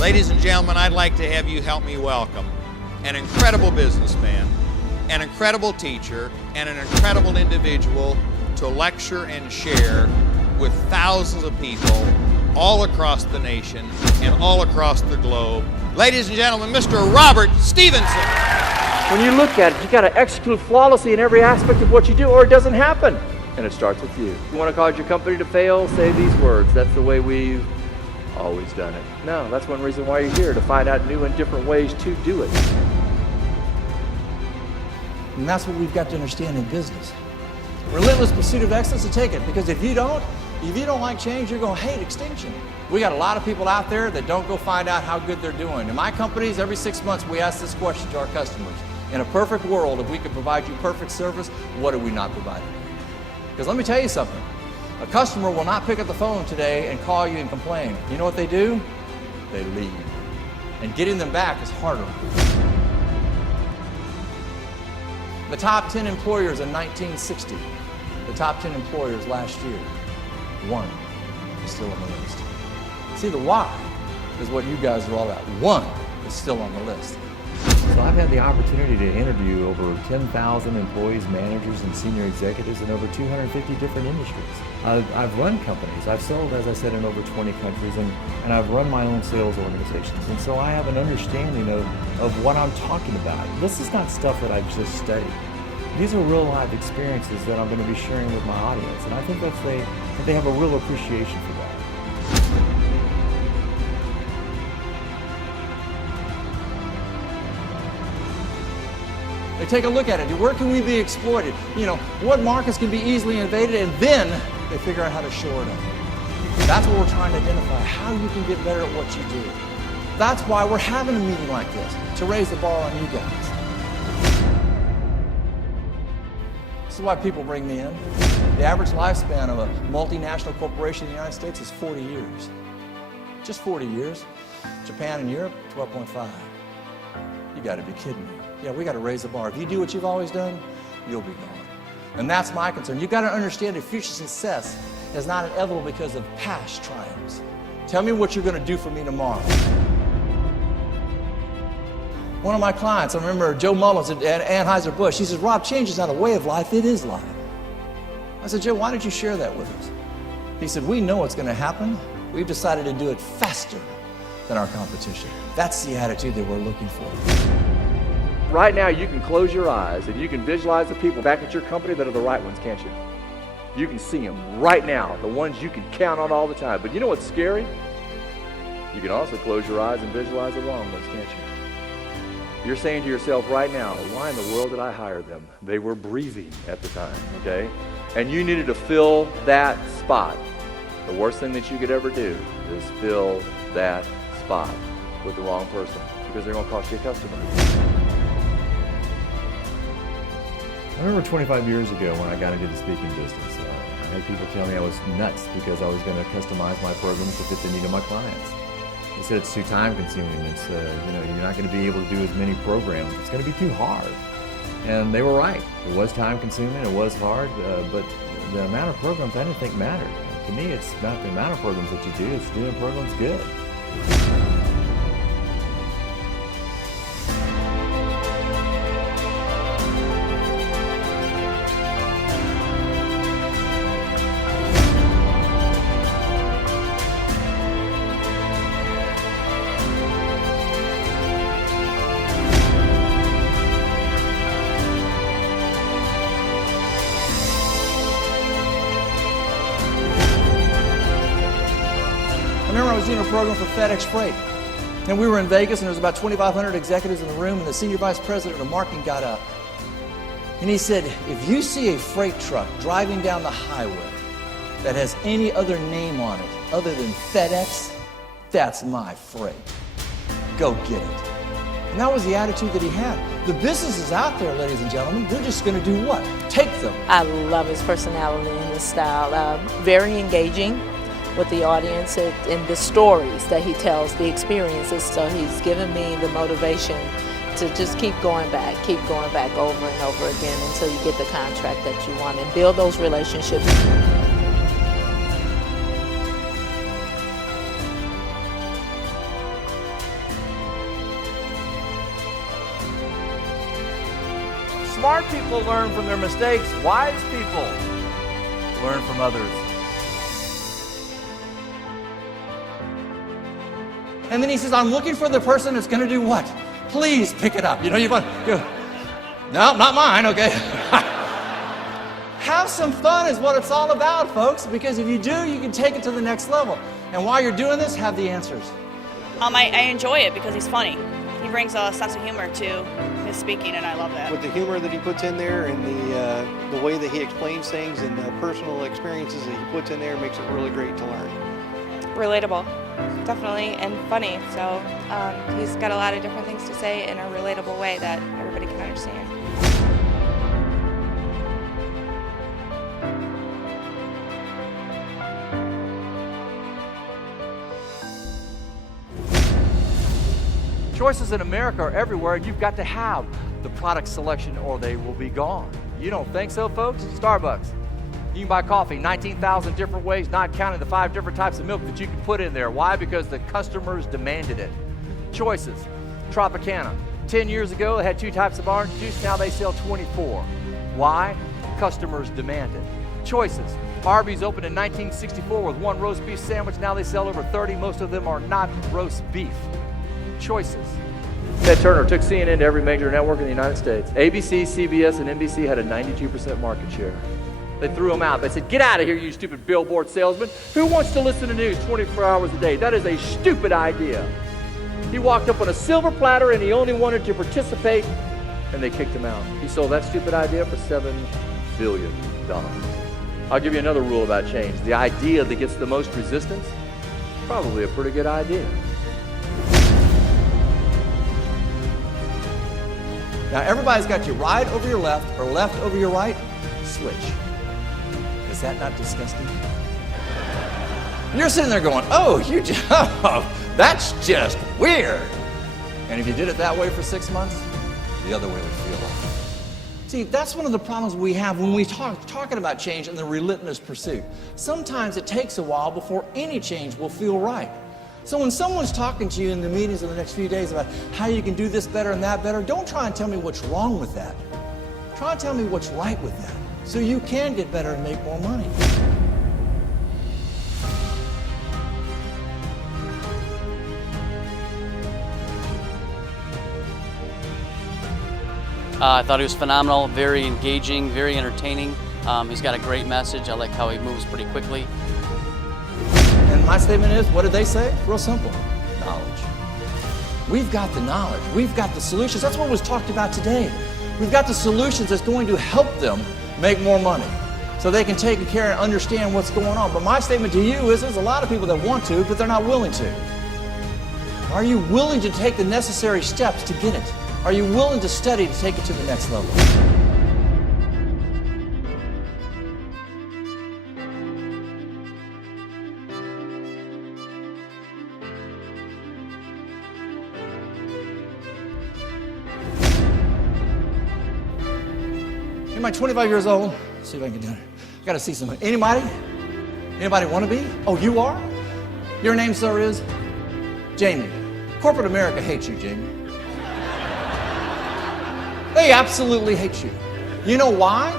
Ladies and gentlemen, I'd like to have you help me welcome an incredible businessman, an incredible teacher, and an incredible individual to lecture and share with thousands of people all across the nation and all across the globe. Ladies and gentlemen, Mr. Robert Stevenson. When you look at it, you got to execute flawlessly in every aspect of what you do, or it doesn't happen. And it starts with you. You want to cause your company to fail? Say these words. That's the way we've always done it. No, that's one reason why you're here, to find out new and different ways to do it. And that's what we've got to understand in business. Relentless pursuit of excellence, to take it, because if you don't like change, you're going to hate extinction. We got a lot of people out there that don't go find out how good they're doing. In my companies, every 6 months, we ask this question to our customers. In a perfect world, if we could provide you perfect service, what are we not providing? Because let me tell you something. A customer will not pick up the phone today and call you and complain. You know what they do? They leave. And getting them back is harder. The top 10 employers in 1960, the top 10 employers last year, one is still on the list. See, the why is what you guys are all about. One is still on the list. So I've had the opportunity to interview over 10,000 employees, managers, and senior executives in over 250 different industries. I've run companies. I've sold, as I said, in over 20 countries, and I've run my own sales organizations. And so I have an understanding of what I'm talking about. This is not stuff that I've just studied. These are real life experiences that I'm going to be sharing with my audience, and I think that they have a real appreciation for that. They take a look at it. Where can we be exploited? You know, what markets can be easily invaded, and then they figure out how to shore it up. That's what we're trying to identify, how you can get better at what you do. That's why we're having a meeting like this, to raise the bar on you guys. This is why people bring me in. The average lifespan of a multinational corporation in the United States is 40 years. Just 40 years. Japan and Europe, 12.5. You gotta be kidding me. Yeah, we got to raise the bar. If you do what you've always done, you'll be gone. And that's my concern. You've got to understand that future success is not inevitable because of past triumphs. Tell me what you're going to do for me tomorrow. One of my clients, I remember Joe Mullins at Anheuser-Busch, he says, Rob, change is not a way of life, it is life. I said, Joe, why did you share that with us? He said, we know what's going to happen. We've decided to do it faster than our competition. That's the attitude that we're looking for. Right now, you can close your eyes and you can visualize the people back at your company that are the right ones, can't you? You can see them right now, the ones you can count on all the time. But you know what's scary? You can also close your eyes and visualize the wrong ones, can't you? You're saying to yourself right now, why in the world did I hire them? They were breathing at the time, okay? And you needed to fill that spot. The worst thing that you could ever do is fill that spot with the wrong person, because they're going to cost you a customer. I remember 25 years ago when I got into the speaking business, I had people tell me I was nuts because I was going to customize my programs to fit the need of my clients. They said it's too time consuming, it's, you're not going to be able to do as many programs, it's going to be too hard. And they were right. It was time consuming, it was hard, but the amount of programs I didn't think mattered. To me, it's not the amount of programs that you do, it's doing programs good. I remember I was doing a program for FedEx Freight, and we were in Vegas, and there was about 2,500 executives in the room, and the senior vice president of marketing got up, and he said, if you see a freight truck driving down the highway that has any other name on it other than FedEx, that's my freight. Go get it. And that was the attitude that he had. The business is out there, ladies and gentlemen. We're just going to do what? Take them. I love his personality and his style. Very engaging with the audience and the stories that he tells, the experiences. So he's given me the motivation to just keep going back over and over again until you get the contract that you want and build those relationships. Smart people learn from their mistakes. Wise people learn from others. And then he says, I'm looking for the person that's going to do what? Please pick it up. You know, you want, no, not mine, okay. Have some fun is what it's all about, folks, because if you do, you can take it to the next level. And while you're doing this, have the answers. I enjoy it because he's funny. He brings a sense of humor to his speaking, and I love that. With the humor that he puts in there and the way that he explains things and the personal experiences that he puts in there makes it really great to learn. Relatable, definitely, and funny. So he's got a lot of different things to say in a relatable way that everybody can understand. Choices in America are everywhere, and you've got to have the product selection or they will be gone. You don't think so, folks? Starbucks. You can buy coffee 19,000 different ways, not counting the 5 different types of milk that you can put in there. Why? Because the customers demanded it. Choices. Tropicana. 10 years ago, they had 2 types of orange juice. Now they sell 24. Why? Customers demanded. Choices. Arby's opened in 1964 with 1 roast beef sandwich. Now they sell over 30. Most of them are not roast beef. Choices. Ted Turner took CNN to every major network in the United States. ABC, CBS, and NBC had a 92% market share. They threw them out. They said, get out of here, you stupid billboard salesman. Who wants to listen to news 24 hours a day? That is a stupid idea. He walked up on a silver platter and he only wanted to participate, and they kicked him out. He sold that stupid idea for $7 billion. I'll give you another rule about change. The idea that gets the most resistance, probably a pretty good idea. Now, everybody's got you right over your left or left over your right. Switch. Is that not disgusting? You're sitting there going, oh, that's just weird. And if you did it that way for 6 months, the other way would feel like. See, that's one of the problems we have when we talking about change and the relentless pursuit. Sometimes it takes a while before any change will feel right. So when someone's talking to you in the meetings in the next few days about how you can do this better and that better, don't try and tell me what's wrong with that. Try and tell me what's right with that, so you can get better and make more money. I thought he was phenomenal, very engaging, very entertaining. He's got a great message. I like how he moves pretty quickly. And my statement is, what did they say? Real simple. Knowledge. We've got the knowledge. We've got the solutions. That's what was talked about today. We've got the solutions that's going to help them make more money so they can take care and understand what's going on. But my statement to you is there's a lot of people that want to, but they're not willing to. Are you willing to take the necessary steps to get it? Are you willing to study to take it to the next level? Am I 25 years old? Let's see if I can do it. I gotta see somebody. Anybody? Anybody want to be? Oh, you are? Your name, sir, is? Jamie. Corporate America hates you, Jamie. They absolutely hate you. You know why?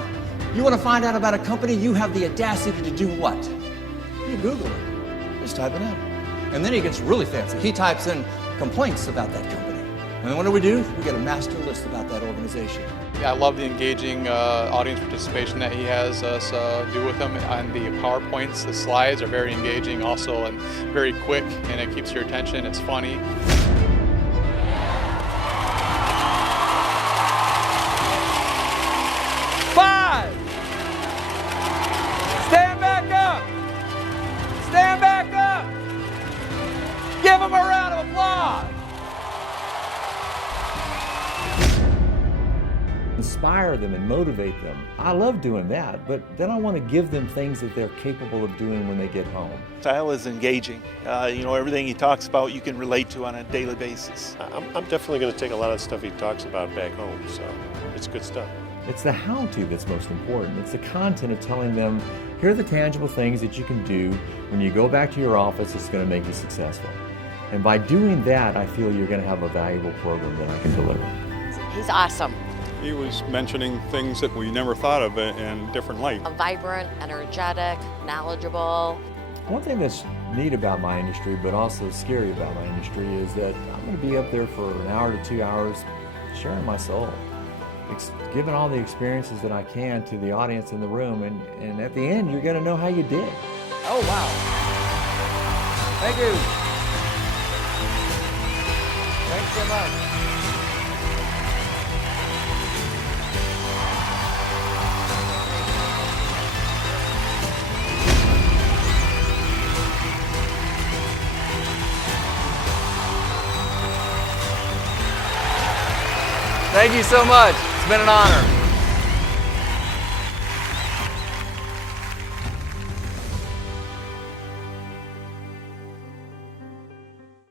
You want to find out about a company, you have the audacity to do what? You Google it. Just type it in. And then he gets really fancy. He types in complaints about that company. And then what do? We get a master list about that organization. Yeah, I love the engaging audience participation that he has us do with them. And the PowerPoints, the slides are very engaging also and very quick, and it keeps your attention. It's funny. Five. Stand back up. Stand back up. Give them a round of applause. Inspire them and motivate them. I love doing that, but then I want to give them things that they're capable of doing when they get home. Style is engaging. Everything he talks about you can relate to on a daily basis. I'm definitely going to take a lot of stuff he talks about back home, so it's good stuff. It's the how-to that's most important. It's the content of telling them, here are the tangible things that you can do when you go back to your office that's going to make you successful. And by doing that, I feel you're going to have a valuable program that I can deliver. He's awesome. He was mentioning things that we never thought of in different light. Vibrant, energetic, knowledgeable. One thing that's neat about my industry, but also scary about my industry, is that I'm going to be up there for an hour to 2 hours sharing my soul, giving all the experiences that I can to the audience in the room, and at the end, you're going to know how you did. Oh, wow. Thank you. Thanks so much. Thank you so much. It's been an honor.